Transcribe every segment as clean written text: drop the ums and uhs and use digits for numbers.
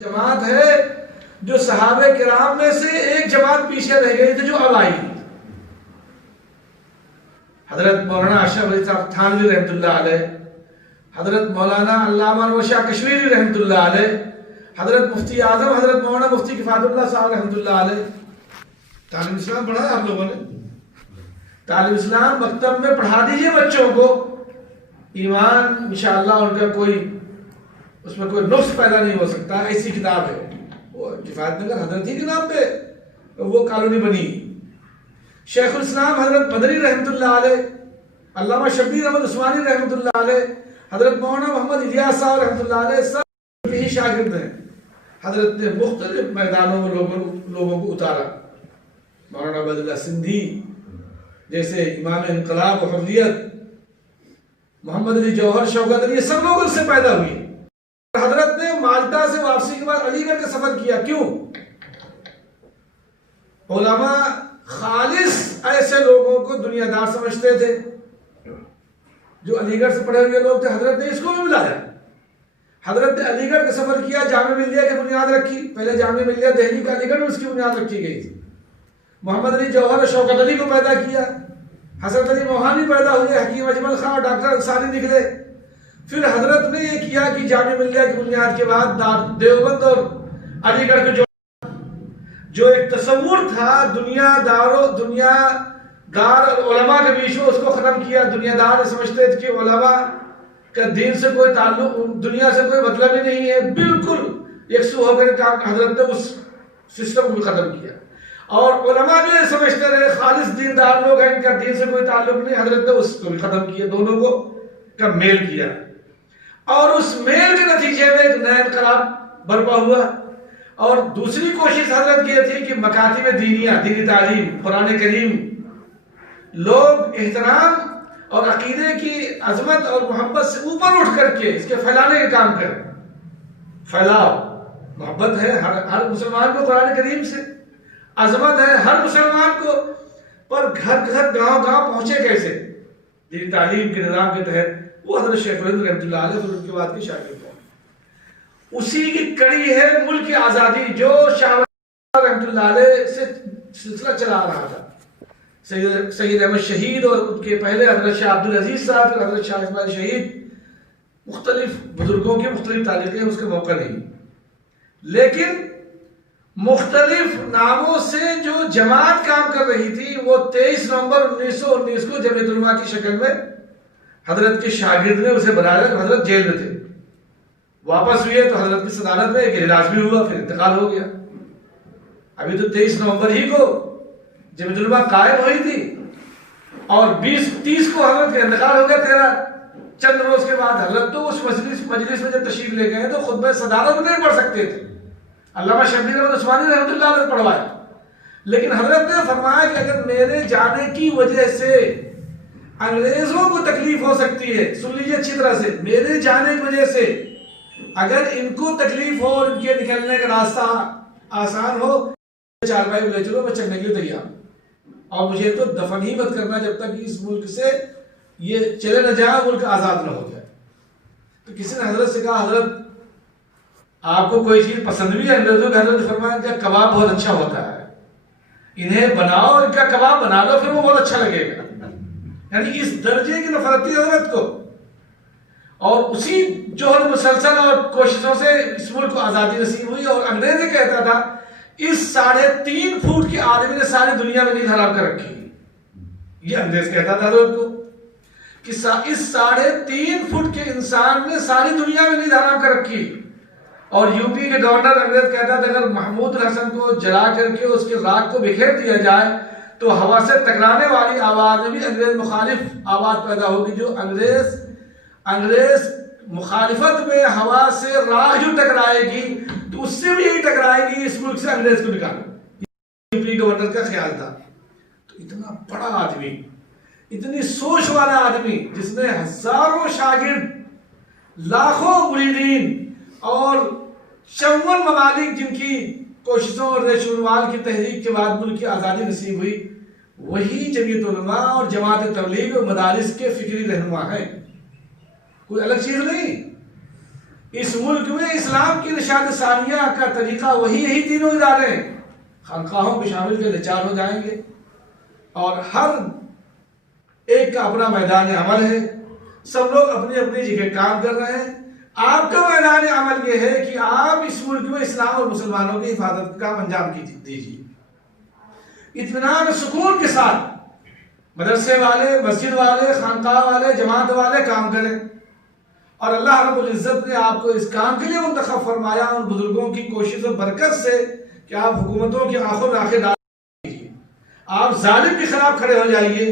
جماعت ہے جو صحابہ کرام میں سے ایک جماعت پیچھے رہ گئی تھی جو اب آئی. حضرت مولانا اشرف علی صاحب تھانوی رحمۃ اللہ علیہ، حضرت مولانا علامہ انور شاہ کشمیری رحمۃ اللہ علیہ، حضرت مفتی اعظم حضرت مولانا مفتی کفایت اللہ صاحب رحمۃ اللہ علیہ. تعلیم اسلام پڑھا ہے آپ لوگوں نے؟ تعلیم اسلام مکتب میں پڑھا دیجئے بچوں کو. ایمان انشاءاللہ ان کا کوئی اس میں کوئی نقص پیدا نہیں ہو سکتا. ایسی کتاب ہے وہ کفایت نگر حضرت ہی کے نام پہ وہ کالونی بنی. شیخ الاسلام حضرت مدنی رحمۃ اللہ علیہ، علامہ شبیر احمد عثمانی رحمۃ اللہ علیہ، حضرت مولانا محمد الیاس صاحب رحمۃ اللہ علیہ سب یہی شاگرد ہیں. حضرت نے مختلف میدانوں میں لوگوں کو اتارا. مولانا عبد اللہ سندھی جیسے امام انقلاب و حریت، محمد علی جوہر، شوکت علی، یہ سب لوگ اس سے پیدا ہوئے. حضرت نے مالٹا سے واپسی کے بعد علی گڑھ کا سفر کیا. کیوں؟ علماء خالص ایسے لوگوں کو دنیا دار سمجھتے تھے جو علی گڑھ سے پڑھے ہوئے لوگ تھے. حضرت نے اس کو بھی بلایا. حضرت نے علی گڑھ کا سفر کیا، جامعہ ملیہ کی بنیاد رکھی. پہلے جامعہ ملیہ دہلی کا، علی گڑھ میں اس کی بنیاد رکھی گئی تھی. محمد علی جوہر اور شوکت علی کو پیدا کیا. حضرت علی موہانی پیدا ہوئے، حکیم اجمل خان اور ڈاکٹر انصاری نکلے. پھر حضرت نے یہ کیا کہ جامعہ ملیہ کی بنیاد کے بعد دیوبند اور علی گڑھ کو جو ایک تصور تھا دنیا دار اور علماء کے بیچ میں، اس کو ختم کیا. دنیا دار سمجھتے تھے کہ علماء کا دین سے کوئی تعلق، دنیا سے کوئی مطلب ہی نہیں ہے، بالکل یکسو ہو کر کام. حضرت نے اس سسٹم کو ختم کیا. اور علماء بھی سمجھتے رہے خالص دیندار لوگ ہیں، ان کا دین سے کوئی تعلق نہیں. حضرت نے اس کو بھی ختم کیا، دونوں کو کا میل کیا. اور اس میل کے نتیجے میں ایک نیا انقلاب برپا ہوا. اور دوسری کوشش حضرت کی تھی کہ مکاتب دینی تعلیم، قرآن کریم، لوگ احترام اور عقیدے کی عظمت اور محبت سے اوپر اٹھ کر کے اس کے پھیلانے کا کام کریں. پھیلاؤ. محبت ہے ہر مسلمان کو قرآن کریم سے، عظمت ہے ہر مسلمان کو، پر گھر گھر گاؤں گاؤں پہنچے کیسے؟ دینی تعلیم کے نظام کے تحت. وہ حضرت شیخ الہند رحمۃ اللہ علیہ، پھر ان کے بعد کے شاگرد ہیں. اسی کی کڑی ہے ملک کی آزادی، جو شاہ رحمۃ اللہ علیہ سے سلسلہ چلا رہا تھا. سید احمد شہید اور ان کے پہلے حضرت شاہ عبدالعزیز صاحب، پھر حضرت شاہ اسماعیل شہید، مختلف بزرگوں کی مختلف تاریخیں، اس کا موقع نہیں. لیکن مختلف ناموں سے جو جماعت کام کر رہی تھی، وہ 23 نومبر 1919 کو جمعیت علماء کی شکل میں حضرت کے شاگرد نے اسے بنایا. جب حضرت جیل میں تھے، واپس ہوئے تو حضرت کی صدارت میں ایک اجلاس بھی ہوا، پھر انتقال ہو گیا. ابھی تو 23 نومبر ہی کو جمعیت علماء قائم ہوئی تھی، اور 30 کو حضرت کا انتقال ہو گیا. 13 چند روز کے بعد حضرت تو اس مجلس میں جب تشریف لے گئے تو خطبہ صدارت نہیں پڑھ سکتے تھے. علامہ شبیر احمد عثمانی رحمۃ اللہ علیہ پڑھوایا. لیکن حضرت نے فرمایا کہ اگر میرے جانے کی وجہ سے انگریزوں کو تکلیف ہو سکتی ہے، سن لیجیے اچھی طرح سے، میرے جانے کی وجہ سے اگر ان کو تکلیف ہو اور ان کے نکلنے کا راستہ آسان ہو، چارپائی کو لے چلو، میں چلنے کے لیے تیار ہوں. اور مجھے تو دفن ہی مت کرنا جب تک اس ملک سے یہ چلے نہ جائے، ملک آزاد نہ ہو جائے. تو کسی نے حضرت سے کہا، حضرت آپ کو کوئی چیز پسند بھی ہے؟ انگریزوں کا حضرت نے فرمایا ان کا کباب بہت اچھا ہوتا ہے، انہیں بناؤ، ان کا کباب بنا لو، پھر وہ بہت اچھا لگے گا. یعنی اس درجے کی نفرت تھی حضرت کو. اور اسی جوہر مسلسل اور کوششوں سے اس ملک کو آزادی نصیب ہوئی. اور انگریز یہ کہتا تھا اس 3.5 فٹ کے آدمی نے ساری دنیا میں نیند حرام کر رکھی. یہ انگریز کہتا تھا حضرت کو کہ اس 3.5 فٹ کے انسان نے ساری دنیا میں نیند حرام کر رکھی. اور یو پی کے گورنر انگریز کہتا تھا اگر محمود الحسن کو جلا کر کے اس کے راکھ کو بکھیر دیا جائے تو ہوا سے ٹکرانے والی آواز میں بھی انگریز مخالف آواز پیدا ہوگی. جو انگریز مخالفت میں ہوا سے راکھ جو ٹکرائے گی تو اس سے بھی یہی ٹکرائے گی، اس ملک سے انگریز کو نکالو. یو پی گورنر کا خیال تھا. تو اتنا بڑا آدمی، اتنی سوچ والا آدمی، جس نے ہزاروں شاگرد، لاکھوں مریدین اور 54 ممالک جن کی کوششوں اور ریشمال کی تحریک کے بعد ملک کی آزادی نصیب ہوئی، وہی جمعیت علماء اور جماعت تبلیغ اور مدارس کے فکری رہنما ہیں. کوئی الگ چیز نہیں. اس ملک میں اسلام کی ارشاد ثانیہ کا طریقہ یہی تینوں ادارے ہیں. خانقاہوں کو شامل کے 4 ہو جائیں گے اور ہر ایک کا اپنا میدان عمل ہے. سب لوگ اپنی اپنی جگہ کام کر رہے ہیں. آپ کا میدان عمل یہ ہے کہ آپ اس ملک میں اسلام اور مسلمانوں کی حفاظت کا انجام دیجیے اطمینان سکون کے ساتھ. مدرسے والے، مسجد والے، خانقاہ والے، جماعت والے کام کریں. اور اللہ رب العزت نے آپ کو اس کام کے لیے منتخب فرمایا ان بزرگوں کی کوشش و برکت سے کہ آپ حکومتوں کی آنکھوں میں آنکھیں ڈال دیجیے. آپ ظالم کے خلاف کھڑے ہو جائیے.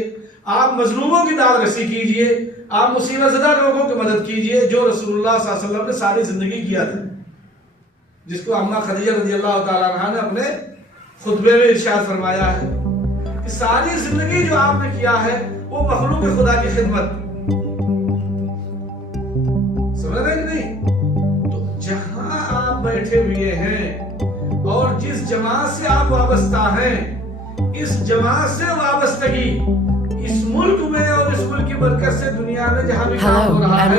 آپ مظلوموں کی داد رسی کیجیے. آپ مصیبت زدہ لوگوں کی مدد کیجیے جو رسول اللہ صلی اللہ علیہ وسلم نے ساری زندگی کیا تھا، جس کو اماں خدیجہ رضی اللہ تعالیٰ عنہ نے اپنے خطبے میں ارشاد فرمایا ہے کہ ساری زندگی جو آپ نے کیا ہے وہ مخلوق خدا کی خدمت. سمجھ رہے کہ نہیں؟ تو جہاں آپ بیٹھے ہوئے ہیں اور جس جماعت سے آپ وابستہ ہیں، اس جماعت سے وابستگی اس ملک میں اور اس ملک کی برکت سے دنیا میں جہاں بھی کام ہو رہا ہے،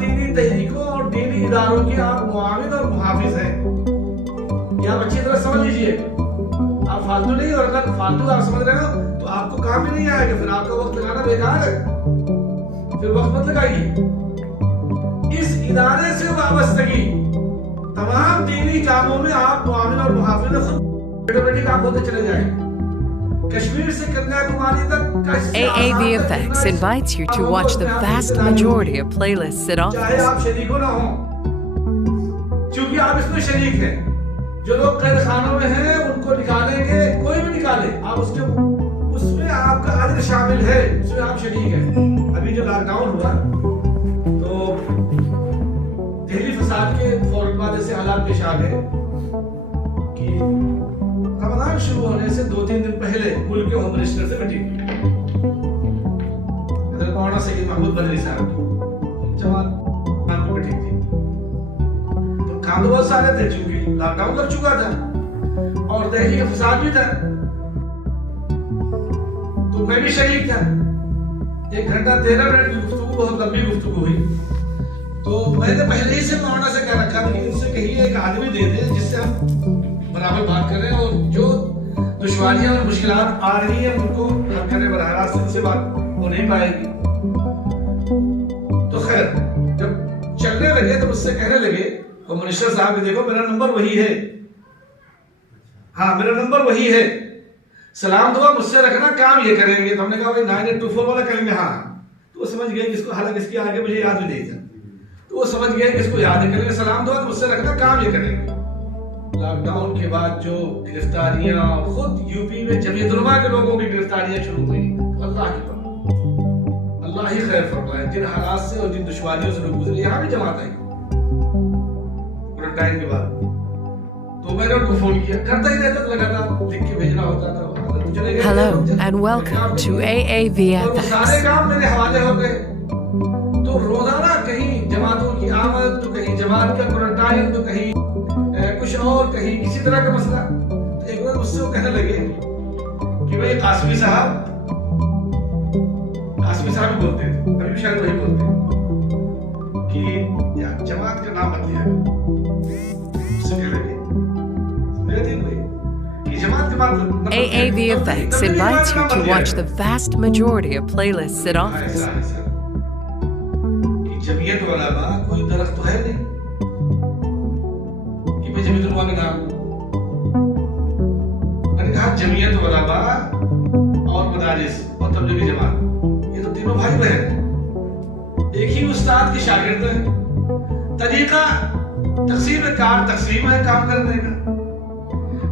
دینی تحریکوں اور دینی اداروں کی آپ معاون اور محافظ ہیں. یہ آپ اچھی طرح سمجھ لیجئے. آپ فالتو نہیں، اور اگر فالتو آپ سمجھ رہے ہو تو آپ کو کام ہی نہیں آئے گا. پھر آپ کا وقت لگانا بیکار ہے. پھر وقت مت لگائیے. اس ادارے سے وابستگی تمام دینی کاموں میں آپ معاون اور محافظ خود آٹومیٹک آپ ہوتے چلے جائیں. کشمیر سے کنیا کماری تک AAVFX invites you to watch the vast majority of playlists it چاہے offers. آپ شریک ہو نہ ہوں، چونکہ آپ اس میں شریک ہیں. جو لوگ قید خانوں میں ہیں ان کو نکالیں گے، کوئی بھی نکالے، آپ اس میں آپ کا اجر شامل ہے، اس میں آپ شریک ہیں. ابھی جو لاک ڈاؤن ہوا تو دہلی فساد کے فوراً بعد ایسے حالات پیش آ گئے کہ رمضان شروع ہونے سے 2-3 دن پہلے ملک کے ہوم منسٹر سے میٹنگ حضرت مولانا سید محمود بدری صاحب کی جماعت نام کی میٹنگ تھی. تو کام بہت سارے تھے چونکہ لاک ڈاؤن لگ چکا تھا اور دہلی کا فساد بھی تھا، تو میں بھی شریک تھا. 1 گھنٹہ 13 منٹ کی گفتگو، بہت لمبی گفتگو ہوئی. تو میں نے پہلے ہی سے مولانا سے کہہ رکھا تھا کہ ان سے کہیے ایک آدمی دے دیں جس سے ہم برابر بات کریں اور جو دشواریاں اور مشکلات آ رہی ہیں ان کو حل کرنے براہ راست ان سے بات ہو نہیں پائے گی. تو خیر جب چلنے لگے تو مجھ سے کہنے لگے تو منسٹر صاحب کہ دیکھو میرا نمبر وہی ہے، ہاں میرا نمبر وہی ہے، سلام دعا مجھ سے رکھنا، کام یہ کریں گے. تو ہم نے کہا 9824 والا کریں گے. ہاں تو وہ سمجھ گئے کہ اس کو، حالانکہ اس کی آگے مجھے یاد بھی نہیں تھا، تو وہ سمجھ گئے کہ اس کو یاد کریں گے، سلام دعا مجھ سے رکھنا، کام یہ کریں گے. لاک ڈاؤن کے بعد جو گرفتاریاں خود یو پی میں جمعیت علماء کے لوگوں کی گرفتاریاں شروع ہوئی، تو اللہ کی بات، اللہ ہی خیر فرمائے. جن حالات سے اور جن دشواریوں سے لوگ گزرے، یہاں بھی جماعت آئی کوارنٹائن کے بعد. تو میں نے ان کو فون کیا، کرتا ہی رہتا تھا، لگاتار لکھ کے بھیجنا ہوتا تھا. Hello and welcome to AAVFX. سارے کام میرے حوالے ہو گئے. تو روزانہ کہیں جماعتوں کی آمد، تو کہیں جماعت کا کوارنٹائن، تو کہیں کچھ اور، کہیں کسی طرح کا مسئلہ. ایک بار مجھ سے وہ کہنے لگے کہ بھائی قاسمی صاحب ہی بولتے تھے، ابھی بھی شاید وہی بولتے ہیں کہ یار جماعت کا نام مت لیا. مجھ سے کہنے لگے میرے دل میں کہ جماعت کے بعد AAVFX invites you to watch the vast majority of playlists it offers. کہ جمعیت علماء کوئی درخت تو ہے نہیں کہ میں جمعیت علماء کا نام. میں نے کہا جمعیت علماء اور مدارس اور تبلیغی جماعت، یہ تو تینوں بھائی بہن ہیں، ایک ہی استاد کے شاگرد ہیں. طریقہ تقسیم کار تقسیم ہے کام کرنے کا.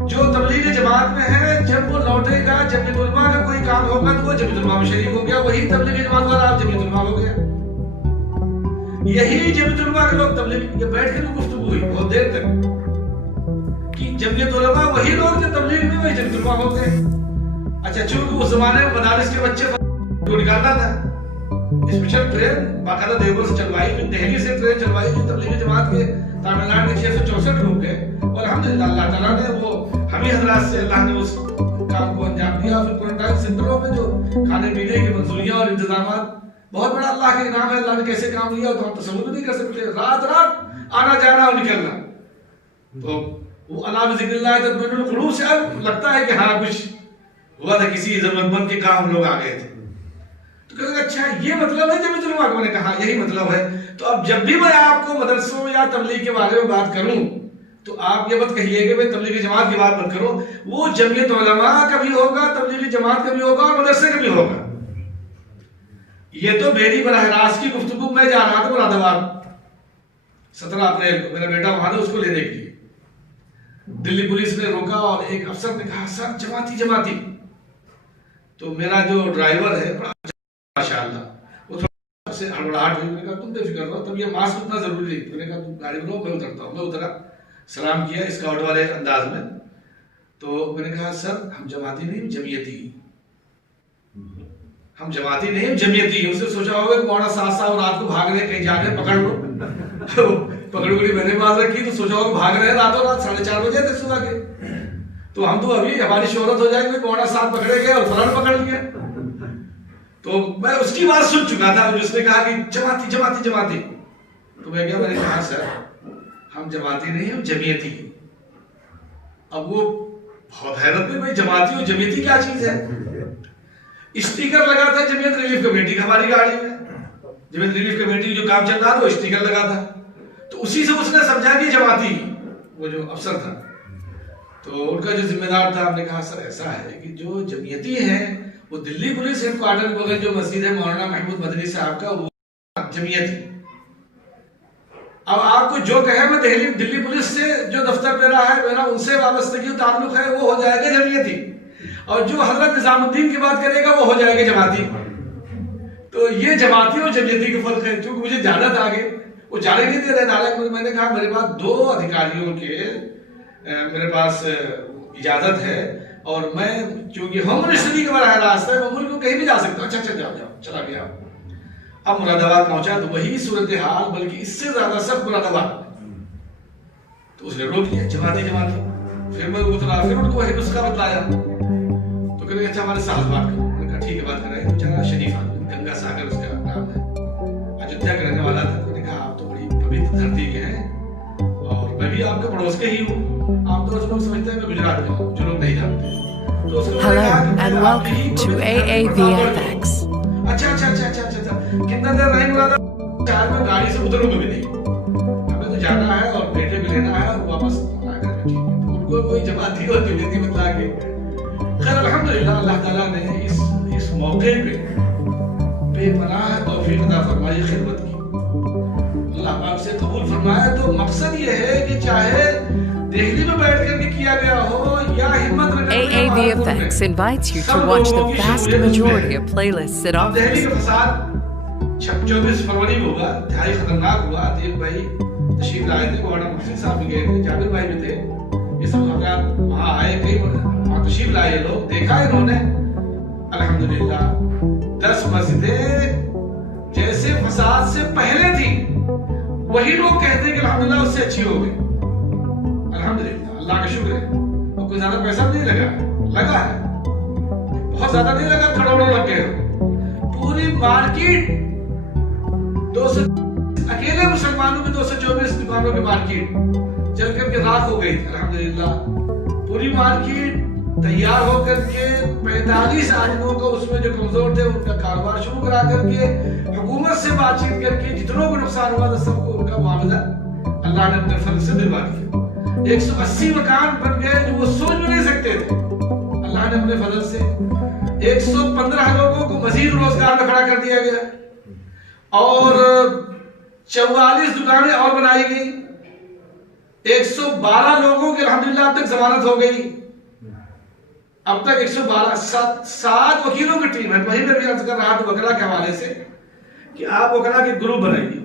جو تبلیغ جماعت میں ہے، جب وہ لوٹے گا جمعیت علماء کا کوئی کام ہوگا تو وہ جمعیت علماء میں شریک ہو گیا، وہی تبلیغ جماعت والا آپ جمعیت علماء ہو گیا. یہی جمعیت علماء کے لوگ تبلیغ بیٹھ کے گفتگو ہوئی بہت دیر تک کہ جمعیت علماء وہی لوگ جو تبلیغ میں وہی جمعیت علماء ہو گئے. اچھا چونکہ اس زمانے میں مدارس کے بچے کو نکالنا تھا، اسپیشل ٹرین باقاعدہ دیوبند سے چلوائی، پھر دہلی سے ٹرین چلوائی جو تبلیغ جماعت کے تامل ناڈو کے 664 لوگ گئے. اور الحمدللہ اللہ تعالیٰ نے وہ ہمیں حضرات سے اللہ نے اس کام کو انجام دیا. پھر کوارنٹائن سینٹروں میں جو کھانے پینے کی منظوریاں اور انتظامات بہت بڑا اللہ کا انعام ہے، اللہ نے کیسے کام لیا تو ہم تصور بھی نہیں کر سکتے. رات رات آنا جانا اور نکلنا. تو وہ الا بذکر اللہ تطمئن القلوب سے اب لگتا ہے کہ ہاں کچھ ہوا تھا، کسی ضرورت مند کے کام لوگ آ گئے تھے. تو کہتے ہیں اچھا یہ مطلب ہے جمعیت العلماء کا. میں نے کہا یہی مطلب ہے. تو اب جب بھی میں آپ کو مدرسوں یا تبلیغ کے بارے میں بات کروں تو آپ یہ مت کہیے کہ میں تبلیغی جماعت کی بات مت کروں. وہ جمعیت علماء کا بھی ہوگا، تبلیغی جماعت کا بھی ہوگا اور مدرسے کا بھی ہوگا. یہ تو میری براہ راست کی گفتگو. میں جا رہا تھا مراد آباد 17 اپریل کو، میرا بیٹا وہاں تھا، اس کو لینے کے لیے. دلی پولیس نے روکا اور ایک افسر نے کہا سر جماعتی. تو میرا جو ڈرائیور ہے بڑا ماشاءاللہ، وہ تھوڑا سے ہڑبڑاہٹ ہوئی. میں نے کہا تم بے فکر رہو، تب یہ ماسک اتنا ضروری نہیں. میں نے کہا تم گاڑی میں رہو، میں اترتا ہوں. میں اترا، سلام کیا اسکاؤٹ والے انداز میں. تو میں نے کہا سر ہم جماعتی نہیں، جمعیتی. ہم جماعتی نہیں، ہم جمعیتی. اس نے سوچا ہوگا کہ پونا 7 صاحب رات کو بھاگ رہے، کہیں جا کے پکڑ لو. پکڑی میں نے بات رکھی تو سوچا ہوگا بھاگ رہے راتوں رات 4:30 بجے تک صبح کے. تو ہم تو ابھی ہماری شہرت ہو جائے گی، پونا 7 پکڑے گئے اور فلاں پکڑ لیا. تو میں اس کی بات سن چکا تھا جس نے کہا کہ جماعتی. تو میں نے کہا سر ہم جماعتی نہیں، ہم جمعیتی. اب وہ بہت حیرت میں، بھائی جماعتی اور جمعیتی کیا چیز ہے. اسٹیکر لگا تھا جمعیت ریلیف کمیٹی کا ہماری گاڑی میں. جمعیت ریلیف کمیٹی جو کام چل رہا تھا وہ اسٹیکر لگا تھا. تو اسی سے اس نے سمجھا کہ جماعتی. وہ جو افسر تھا تو ان کا جو ذمہ دار تھا، ہم نے کہا سر ایسا ہے کہ جو جمعیتی ہیں وہ دلی پولیس ہیڈ کوارٹر کے بغیر جو مسجد ہے مولانا محمود مدنی صاحب کا، وہ جمعیت ہے. اب آپ کو جو کہے میں دلی پولیس سے جو دفتر میرا ہے، میرا ان سے وابستگی تعلق ہے، وہ ہو جائے گا جمعیتی. اور جو حضرت نظام الدین کی بات کرے گا وہ ہو جائے گا جماعتی. تو یہ جماعتی اور جمعیتی کا فرق ہے. چونکہ مجھے جانا تھا آگے، وہ جانے نہیں دے رہے. حالانکہ میں نے کہا میرے پاس 2 ادھیکاریوں کے میرے پاس اجازت ہے اور میں چونکہ ہوم منسٹری کا براہ راست ہے، میں ملک کو کہیں بھی جا سکتا ہوں. اچھا جاؤ چلا گیا. اب مراد آباد پہنچا تو وہی صورتحال، بلکہ اس سے زیادہ سخت مراد آباد. تو اس نے روک لیا جماعتی. پھر میں اترا، پھر ان کو وہی نسخہ بتلایا. تو کہنے اچھا ہمارے ساتھ بات کرو. میں نے کہا ٹھیک ہے بات کرائے. بیچارہ شریف آدمی، گنگا ساگر اس کا نام ہے، ایودھیا کا رہنے والا تھا. تو نے کہا آپ تو بڑی پوتر دھرتی کے ہیں اور میں بھی آپ کے پڑوس کے ہی ہوں. عام طور سے لوگ سمجھتے ہیں میں گجرات کا ہوں، جو لوگ نہیں جانتے. Hello and welcome to AAVFX. اچھا کتنا دیر رہیں مراد آباد؟ شاید میں گاڑی سے اتروں گا بھی نہیں. ہمیں تو جانا ہے اور بیٹے بھی لینا ہے اور واپس آنا ہے. ان کو کوئی جماعتی اور جمعیتی بتلا کے. خیر الحمدللہ اللہ تعالیٰ نے اس موقع پہ بے پناہ توفیق عطا فرمائی خدمت کی. اللہ پاک سے قبول فرمایا. تو مقصد یہ ہے کہ چاہے دہلی میں بیٹھ کر کے کیا گیا ہو یا ہمت AAVFX invites you to watch the vast majority of playlists it offers. Delhi کا فساد 24 فروری کو ہوا، انتہائی خطرناک ہوا. دیپ بھائی تشریف لائے تھے، مولانا محسن صاحب بھی گئے تھے، جابر بھائی بھی تھے. یہ سب حضرات وہاں آئے، کئی وہاں تشریف لائے. یہ لوگ دیکھا انہوں نے الحمدللہ 10 مسجدیں جیسے فساد سے پہلے تھی، وہی لوگ کہتے ہیں کہ الحمدللہ اس سے اچھی ہو گئی. الحمدللہ اللہ کا شکر ہے. اور کوئی زیادہ پیسہ نہیں لگا ہے، بہت زیادہ نہیں لگا، کروڑوں لگ گئے. پوری مارکیٹ اکیلے مسلمانوں کی 224 دکانوں کی مارکیٹ جل کر کے راکھ ہو گئی. الحمدللہ پوری مارکیٹ تیار ہو کر کے 45 آدمیوں کو اس میں جو کمزور تھے ان کا کاروبار شروع کرا کر کے حکومت سے بات چیت کر کے جتنوں کو نقصان ہوا تھا سب کو ان کا معاملہ اللہ نے اپنے فضل سے دلوا دیا. 180 مکان بن گئے جو وہ سوچ بھی نہیں سکتے تھے. اللہ نے اپنے فضل سے 115 لوگوں کو مزید روزگار میں کھڑا کر دیا گیا اور 44 دکانیں اور بنائی گئی. 112 لوگوں کی الحمدللہ اب تک ضمانت ہو گئی. اب تک 112 7 وکیلوں کی ٹیم ہے. وہیں میں بھی عرض کر رہا تھا وکلا کے حوالے سے کہ آپ وکلا کے گروپ بنائیے.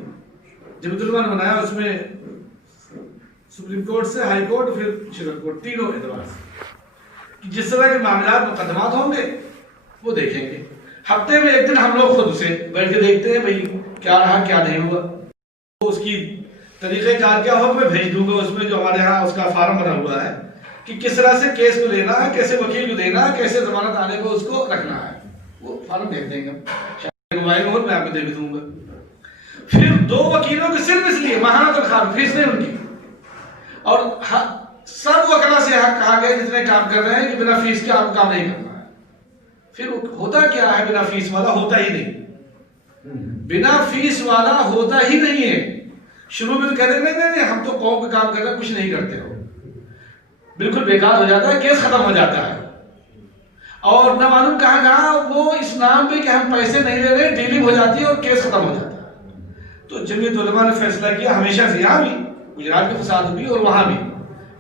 جمعیت العلماء نے بنایا، اس میں سپریم کورٹ سے، ہائی کورٹ، پھر شرعی کورٹ، تینوں اعتبار سے جس طرح کے معاملات مقدمات ہوں گے وہ دیکھیں گے. ہفتے میں ایک دن ہم لوگ خود اسے بیٹھ کے دیکھتے ہیں بھئی کیا رہا کیا نہیں ہوا. اس کی طریقہ کار کیا ہو میں بھیج دوں گا. اس میں جو ہمارے ہاں اس کا فارم بنا ہوا ہے کہ کس طرح سے کیس کو لینا ہے، کیسے وکیل کو دینا ہے، کیسے ضمانت آنے کو اس کو رکھنا ہے، وہ فارم بھیج دیں گے. موبائل اور میں آپ کو دے بھی دوں گا. پھر 2 وکیلوں کے صرف اس لیے ماہانہ تنخواہ فیس نہیں ان کی, اور سب وکلا سے کہا گیا جتنے کام کر رہے ہیں کہ بنا فیس کے آپ کام نہیں کرنا ہے. پھر ہوتا کیا ہے, بنا فیس والا ہوتا ہی نہیں, بنا فیس والا ہوتا ہی نہیں ہے. شروع میں تو کہتے ہیں نہیں ہم تو قوم کا کام کر رہے ہیں, کچھ نہیں کرتے ہو, بالکل بیکار ہو جاتا ہے, کیس ختم ہو جاتا ہے. اور نہ معلوم کہاں وہ اس نام پہ کہ ہم پیسے نہیں لے رہے ڈیلنگ ہو جاتی ہے اور کیس ختم ہو جاتا ہے. تو جمعیت علماء نے فیصلہ کیا ہمیشہ سے, یہاں بھی گجرات کے فساد بھی اور وہاں بھی,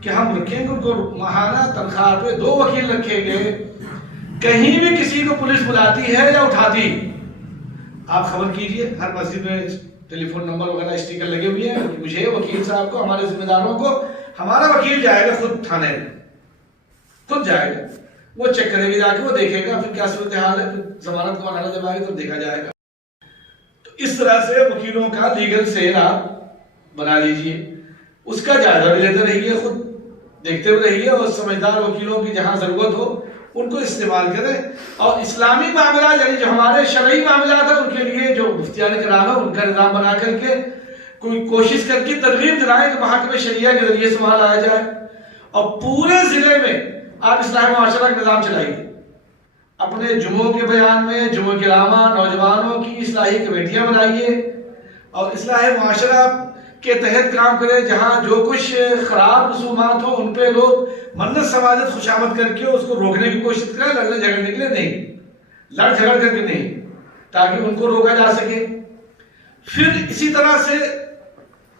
کہ ہم رکھیں گے ان کو ماہانہ تنخواہ پہ 2 وکیل رکھیں گے. کہیں بھی کسی کو پولیس بلاتی ہے یا اٹھاتی, آپ خبر کیجئے, ہر مسجد میں ٹیلی فون نمبر وغیرہ اسٹیکر لگے ہوئے ہیں, مجھے وکیل صاحب کو, ہمارے ذمہ داروں کو, ہمارا وکیل جائے گا خود تھانے میں, خود جائے گا, وہ چیک کرے گا جا کے, وہ دیکھے گا پھر کیا صورتحال ہے, پھر ضمانت کو مرحلہ جب آئے گا تو دیکھا جائے گا. تو اس طرح سے وکیلوں کا لیگل سیل آپ بنا لیجئے, اس کا جائزہ بھی لیتے رہیے, خود دیکھتے ہوئے رہیے, اور سمجھدار وکیلوں کی جہاں ضرورت ہو ان کو استعمال کریں. اور اسلامی معاملات یعنی جو ہمارے شرعی معاملات ہیں ان کے لیے جو مفتیان کرام ہے ان کا نظام بنا کر کے کوئی کوشش کر کے ترغیب دلائیں کہ محاکم شریعہ کے ذریعے سے وہاں لایا جائے, اور پورے ضلع میں آپ اسلامی معاشرہ کا نظام چلائیے. اپنے جمعوں کے بیان میں جمعہ کے علامہ نوجوانوں کی اصلاحی کمیٹیاں بنائیے اور اصلاح معاشرہ کے تحت کام کرے. جہاں جو کچھ خراب رسومات ہو ان پہ لوگ منت سماجت خوشامد کر کے اس کو روکنے کی کوشش کریں, لڑنے جھگڑنے کے لیے نہیں, لڑ جھگڑ کر کے نہیں, تاکہ ان کو روکا جا سکے. پھر اسی طرح سے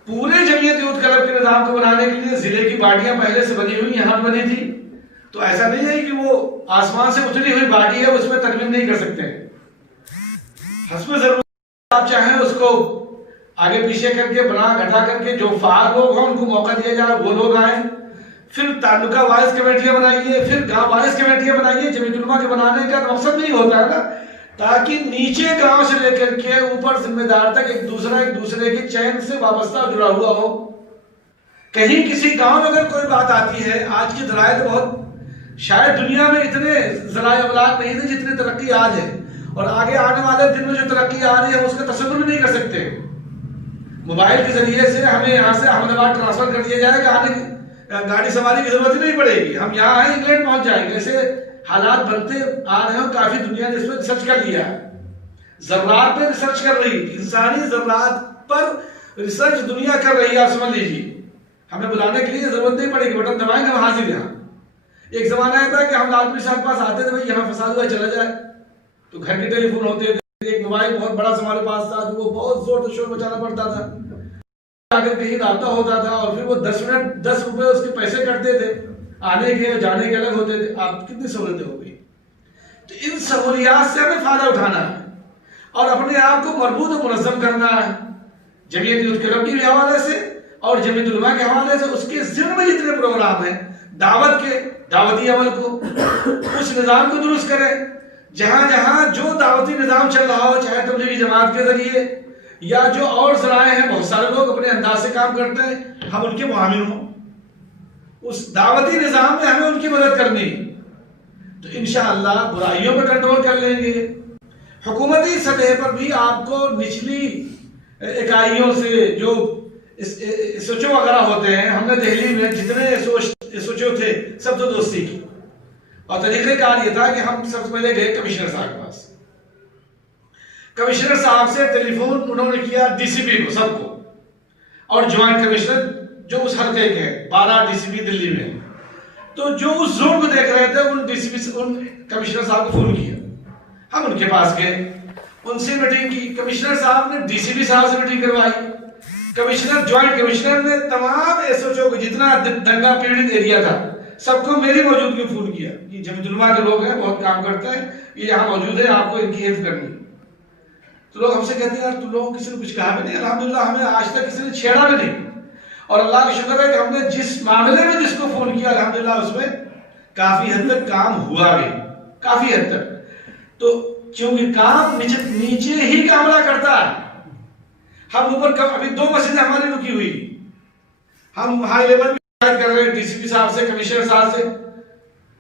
پورے جمعیت یوتھ کلب کے نظام کو بنانے کے لیے ضلع کی باڈیاں پہلے سے بنی ہوئی, یہاں بنی تھی, تو ایسا نہیں ہے کہ وہ آسمان سے اتری ہوئی باڈی ہے اس میں ترمیم نہیں کر سکتے. حسب ضرورت آپ چاہیں اس کو آگے پیچھے کر کے بنا گھٹا کر کے جو فعال لوگ ہیں ان کو موقع دیا جائے, وہ لوگ آئیں. پھر تعلقہ وائز کمیٹیاں بنائیے, پھر گاؤں وائز کمیٹیاں بنائیے. جمعیت علماء کے بنانے کا مقصد نہیں ہوتا ہے نا, تاکہ نیچے گاؤں سے لے کر کے اوپر ذمہ دار تک ایک دوسرے کے چین سے وابستہ جڑا ہوا ہو. کہیں کسی گاؤں میں اگر کوئی بات آتی ہے, آج کی ذرائع تو بہت, شاید دنیا میں اتنے ذرائع ابلاغ نہیں تھے جتنی ترقی آج ہے, اور آگے آنے والے دن میں جو ترقی آ رہی ہے اس کا تصور بھی نہیں کر سکتے. موبائل کے ذریعے سے ہمیں یہاں سے احمد آباد ٹرانسفر کر دیا جائے گا, گاڑی سواری کی ضرورت ہی نہیں پڑے گی, ہم یہاں آئے انگلینڈ پہنچ جائیں گے. ایسے حالات بنتے آ رہے ہیں, کافی دنیا نے اس پر ریسرچ کر لیا ہے, ذرات پہ ریسرچ کر رہی, انسانی ذرات پر ریسرچ دنیا کر رہی ہے. آپ سمجھ لیجیے, ہمیں بلانے کے لیے ضرورت نہیں پڑے گی, بٹن دبائیں گے ہم حاضر یہاں. ایک زمانہ تھا کہ ہم لال پوری صاحب کے پاس آتے تھے, بھائی یہاں فساد ہوا چلا جائے, تو گھر کے ٹیلی فون ہوتے تھے, ایک موبائل بہت بڑا ہمارے پاس تھا, وہ بہت زور سے شور مچانا پڑتا تھا, اگر کہیں رابطہ ہوتا تھا, اور پھر وہ 10 منٹ 10 روپے اس کے پیسے کٹتے تھے, آنے کے جانے کے الگ ہوتے تھے. آپ کتنی سہولتیں ہو گئی. تو ان سہولیات سے ہمیں فائدہ اٹھانا ہے اور اپنے آپ کو مربوط و منظم کرنا ہے. جمعیت یوتھ کلب کے حوالے سے اور جمعیت علماء کے حوالے سے اس کے ذمہ میں جتنے پروگرام ہیں دعوت کے, دعوتی عمل کو, اس نظام کو درست کریں. جہاں جہاں جو دعوتی نظام چل رہا ہو, چاہے تبلیغی جماعت کے ذریعے یا جو اور ذرائع ہیں, بہت سارے لوگ اپنے انداز سے کام کرتے ہیں, ہم ان کے معامل ہوں. اس دعوتی نظام میں ہمیں ان کی مدد کرنی, تو انشاءاللہ برائیوں پہ کنٹرول کر لیں گے. حکومتی سطح پر بھی آپ کو نچلی اکائیوں سے جو ایس ایچ او وغیرہ ہوتے ہیں, ہم نے دہلی میں جتنے ایس ایچ او تھے سب تو دوستی کی, اور طریقہ کار یہ تھا کہ ہم سب سے پہلے گئے کمشنر صاحب کے پاس. کمشنر صاحب سے ٹیلی فون انہوں نے کیا ڈی سی پی کو, سب کو, اور جوائنٹ کمشنر جو اس حلقے کے 12 ڈی سی پی دلی میں, تو جو اس زون کو دیکھ رہے تھے ان ڈی سی پی ان کمشنر صاحب کو فون کیا. ہم ان کے پاس گئے, ان سے میٹنگ کی. کمشنر صاحب نے ڈی سی پی صاحب سے میٹنگ کروائی. کمشنر جوائنٹ کمشنر نے تمام ایس ایچ او کو جتنا دنگا پیڑت ایریا تھا سب کو میری موجودگی فون کیا کہ جمعیت علماء کے لوگ ہیں, بہت کام کرتے ہیں, یہ یہاں موجود ہے, آپ کو ان کی ہیلپ کرنی. تو لوگ ہم سے کہتے ہیں یار تم لوگوں کسی نے کچھ کہا بھی نہیں. الحمدللہ ہمیں آج تک کسی نے چھیڑا بھی نہیں, اور اللہ کا شکر ہے کہ ہم نے جس معاملے میں جس کو فون کیا الحمدللہ اس میں کافی حد تک کام ہوا بھی, کافی حد تک. تو چونکہ کام نیچے ہی کا عملہ کرتا ہے, ہم اوپر ابھی 2 مسجدیں ہماری رکی ہوئی, ہم ہائی لیول پہ شکایت کر رہے ہیں ڈی سی پی صاحب سے, کمشنر صاحب سے.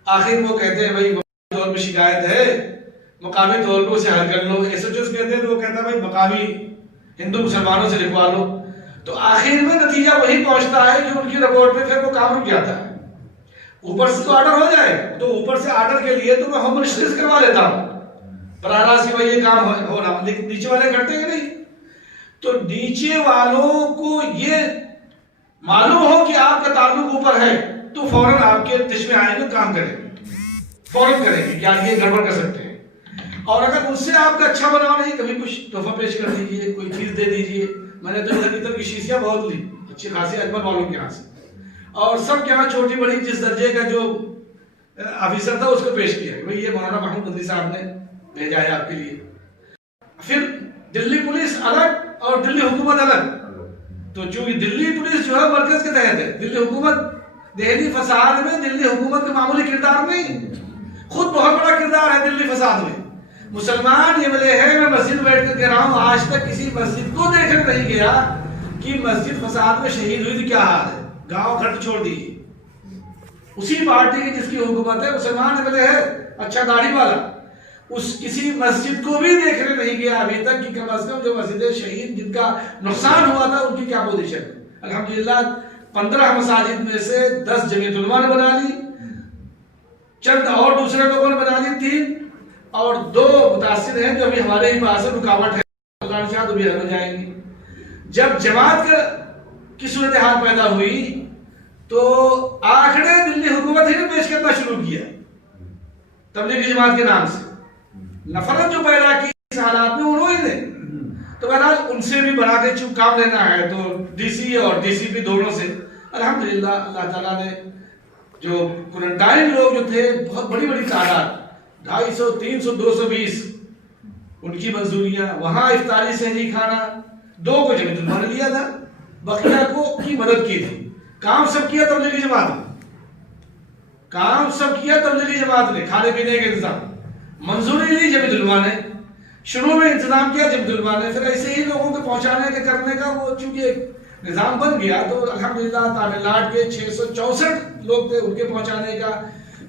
آخر وہ کہتے ہیں بھائی دور میں شکایت ہے, مقامی طور پہ اسے حل کر لو. ایس ایچ اوز کہتے ہیں تو وہ کہتا ہے بھائی مقامی ہندو مسلمانوں سے لکھوا لو. تو آخر میں نتیجہ وہی پہنچتا ہے کہ ان کی رپورٹ پہ پھر وہ کام رک جاتا ہے. اوپر سے تو آرڈر ہو جائے تو اوپر سے آرڈر کے لیے تو میں ہوم منسٹری سے کروا لیتا ہوں براہ راست کہ بھائی یہ کام ہو رہا، لیکن نیچے والے کرتے ہیں نہیں. تو نیچے والوں کو یہ معلوم ہو کہ آپ کا تعلق اوپر ہے تو فوراً آپ کے دش میں آئیں گے، کام کریں گے، فوراً کریں گے کہ آج یہ گڑبڑ کر سکتے ہیں. اور اگر ان سے آپ کا اچھا بناؤ نہیں، کبھی کچھ تحفہ پیش کر دیجئے، کوئی چیز دے دیجئے. میں نے تو ادھر کی شیشیاں بہت لی اچھی خاصی اجمل والوں کے یہاں سے، اور سب کے یہاں چھوٹی بڑی جس درجے کا جو آفیسر تھا اس کو پیش کیا کہ یہ مولانا محمود مدنی صاحب نے بھیجا ہے آپ کے لیے. پھر دلی پولیس الگ اور دلی حکومت الگ. تو چونکہ دلی پولیس جو ہے مرکز کے تحت ہے، دلی حکومت دہلی فساد میں دلی حکومت کا معمولی کردار نہیں، خود بہت بڑا کردار ہے دلی فساد میں. مسلمان یہ بولے ہے، میں مسجد بیٹھ کر کہہ رہا ہوں آج تک کسی مسجد کو دیکھنے نہیں گیا کہ مسجد فساد میں شہید ہوئی تو کیا حال ہے. گاؤں گھر چھوڑ دیجیے، اسی پارٹی کی جس کی حکومت ہے مسلمان یہ بولے ہے اچھا داڑھی والا، اس کسی مسجد کو بھی دیکھنے نہیں گیا ابھی تک کہ کم از کم جو مسجد شہید جن کا نقصان ہوا تھا ان کی کیا پوزیشن ہے. الحمدللہ 15 مساجد میں سے 10 جمعیت علماء نے بنا لی، چند اور دوسرے لوگوں نے بنا لی 3، اور 2 متاثر ہیں جو ابھی ہمارے ہی پاس رکاوٹ ہے، اللہ شاید ابھی ہو جائیں گی. جب جماعت کی صورتحال پیدا ہوئی تو آنکڑے دلی حکومت ہی نے پیش کرنا شروع کیا تبلیغی جماعت کے نام سے. نفرت جو پیدا کی اس حالات میں انہوں نے، تو بہرحال ان سے بھی بنا کے چپ کام لینا ہے تو ڈی سی اور ڈی سی پی دونوں سے الحمدللہ اللہ تعالیٰ نے جو کوارنٹائن لوگ جو تھے بہت بڑی بڑی تعداد 250 300 220 ان کی منظوریاں، وہاں افطاری سحری کھانا 2 کو جمعیت علماء نے لیا تھا، بقیہ کو کی مدد کی تھی. کام سب کیا تبلیغی جماعت نے، کام سب کیا تبلیغی جماعت نے، کھانے پینے کے انتظام منظوری لی جمعیت علماء نے، شروع میں انتظام کیا جمعیت علماء نے، پھر ایسے ہی لوگوں کو پہنچانے کے کرنے کا وہ چونکہ ایک نظام بن گیا تو الحمدللہ تامل ناڈو کے 664 لوگ تھے ان کے پہنچانے کا.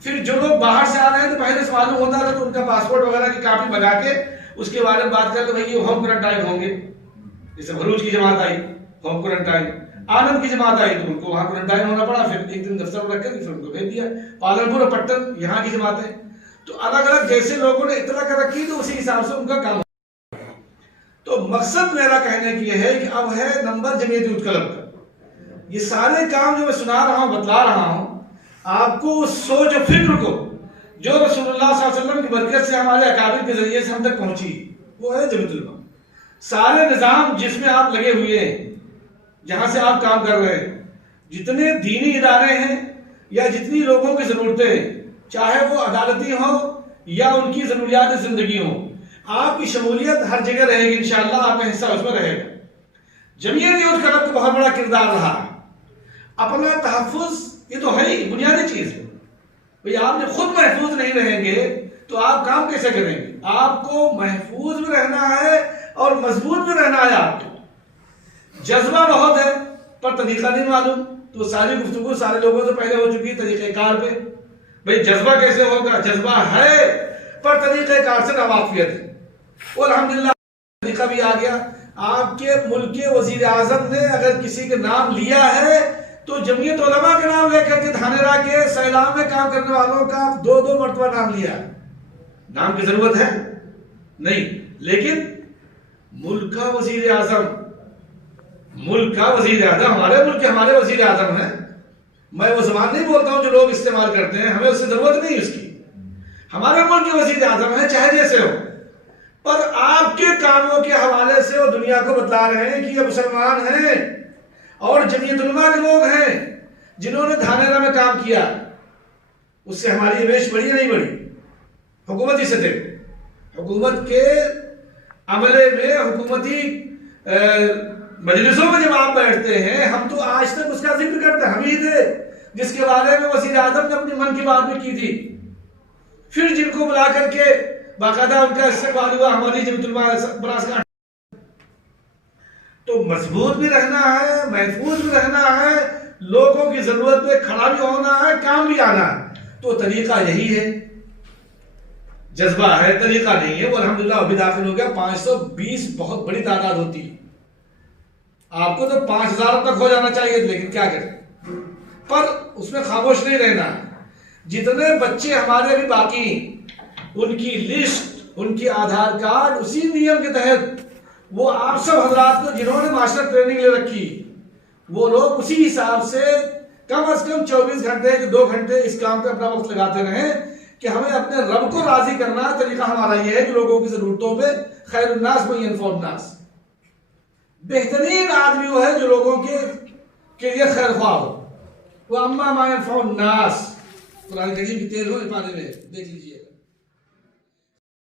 پھر جو لوگ باہر سے آ رہے ہیں تو پہلے سے معلوم ہوتا تھا تو ان کا پاسپورٹ وغیرہ کی کاپی بنا کے اس کے بارے میں بات کرتے بھائی یہ ہوم کوارنٹائن ہوں گے. جیسے بھروچ کی جماعت آئی ہوم کوارنٹائن، آنند کی جماعت آئی تو ان کو وہاں کوارنٹائن ہونا پڑا، پھر ایک دن دفتر میں رکھ کر پھر ان کو بھیج دیا. پالنپور اور پٹن یہاں کی جماعتیں، تو الگ الگ جیسے لوگوں نے اطلاع کر رکھی تو اسی حساب سے ان کا کام. تو مقصد میرا کہنے کی یہ ہے کہ اب ہے نمبر جمعیت یوتھ کلب کا. یہ سارے کام جو میں سنا رہا ہوں بتلا رہا ہوں آپ کو اس سوچ و فکر کو جو رسول اللہ صلی اللہ علیہ وسلم کی برکت سے ہمارے اکابر کے ذریعے سے ہم تک پہنچی، وہ ہے جمعیت علماء. سارے نظام جس میں آپ لگے ہوئے ہیں، جہاں سے آپ کام کر رہے ہیں، جتنے دینی ادارے ہیں یا جتنی لوگوں کی ضرورتیں ہیں، چاہے وہ عدالتی ہوں یا ان کی ضروریات زندگی ہوں، آپ کی شمولیت ہر جگہ رہے گی انشاءاللہ، آپ کا حصہ اس میں رہے گا. جمعیت یوتھ کلب کا بہت بڑا کردار رہا ہے. اپنا تحفظ یہ تو ہے ہی بنیادی چیز ہے. بھئی آپ جب خود محفوظ نہیں رہیں گے تو آپ کام کیسے کریں گے؟ آپ کو محفوظ بھی رہنا ہے اور مضبوط بھی رہنا ہے. آپ کو جذبہ بہت ہے پر طریقہ نہیں معلوم، تو ساری گفتگو سارے لوگوں سے پہلے ہو چکی طریقہ کار پہ. بھئی جذبہ کیسے ہوگا؟ جذبہ ہے پر طریقہ کار سے ناواقفیت ہے. اور الحمدللہ طریقہ بھی آ گیا. آپ کے ملک کے وزیر اعظم نے اگر کسی کا نام لیا ہے تو جمعیت علماء کا نام لے کر کے دھانیرا کے سیلاب میں کام کرنے والوں کا 2 مرتبہ نام لیا. نام کی ضرورت ہے نہیں، لیکن ملک کا وزیر اعظم، ہمارے ملک کے ہمارے وزیر اعظم ہیں. میں وہ زبان نہیں بولتا ہوں جو لوگ استعمال کرتے ہیں، ہمیں اس سے ضرورت نہیں اس کی. ہمارے ملک کے وزیر اعظم ہیں چاہے جیسے ہو، پر آپ کے کاموں کے حوالے سے وہ دنیا کو بتلا رہے ہیں کہ یہ مسلمان ہیں اور جمعیت علماء کے لوگ ہیں جنہوں نے دھانیرا میں کام کیا. اس سے ہماری امیج بڑھی نہیں بڑھی؟ حکومتی سطح، حکومت کے عملے میں، حکومتی مجلسوں میں جب آپ بیٹھتے ہیں، ہم تو آج تک اس کا ذکر کرتے ہیں. ہم ہی تھے جس کے بارے میں وزیر اعظم نے اپنی من کی بات بھی کی تھی. پھر جن کو بلا کر کے باقاعدہ ان کا استقبال ہوا ہماری جمعیت علماء براس. تو مضبوط بھی رہنا ہے، محفوظ بھی رہنا ہے، لوگوں کی ضرورت پہ کھڑا بھی ہونا ہے، کام بھی آنا ہے. تو طریقہ یہی ہے. جذبہ ہے، طریقہ نہیں ہے، وہ الحمدللہ ابھی داخل ہو گیا۔ 520 بہت بڑی تعداد ہوتی ہے، آپ کو تو 5000 تک ہو جانا چاہیے، لیکن کیا کریں، پر اس میں خاموش نہیں رہنا۔ جتنے بچے ہمارے ابھی باقی، ان کی لسٹ، ان کی آدھار کارڈ اسی نیم کے تحت، وہ آپ سب حضرات کو جنہوں نے ماسٹر ٹریننگ لے رکھی، وہ لوگ اسی حساب سے کم از کم 24 گھنٹے 2 گھنٹے اس کام پہ اپنا وقت لگاتے رہیں کہ ہمیں اپنے رب کو راضی کرنا۔ طریقہ ہمارا یہ ہے کہ لوگوں کی ضرورتوں پہ خیر الناس من ينفع الناس، بہترین آدمی وہ ہے جو لوگوں کے لیے خیر خواہ ہو۔ وہ اما ما ينفع الناس، قرآن کریم کی 13ویں پارے میں دیکھ لیجیے۔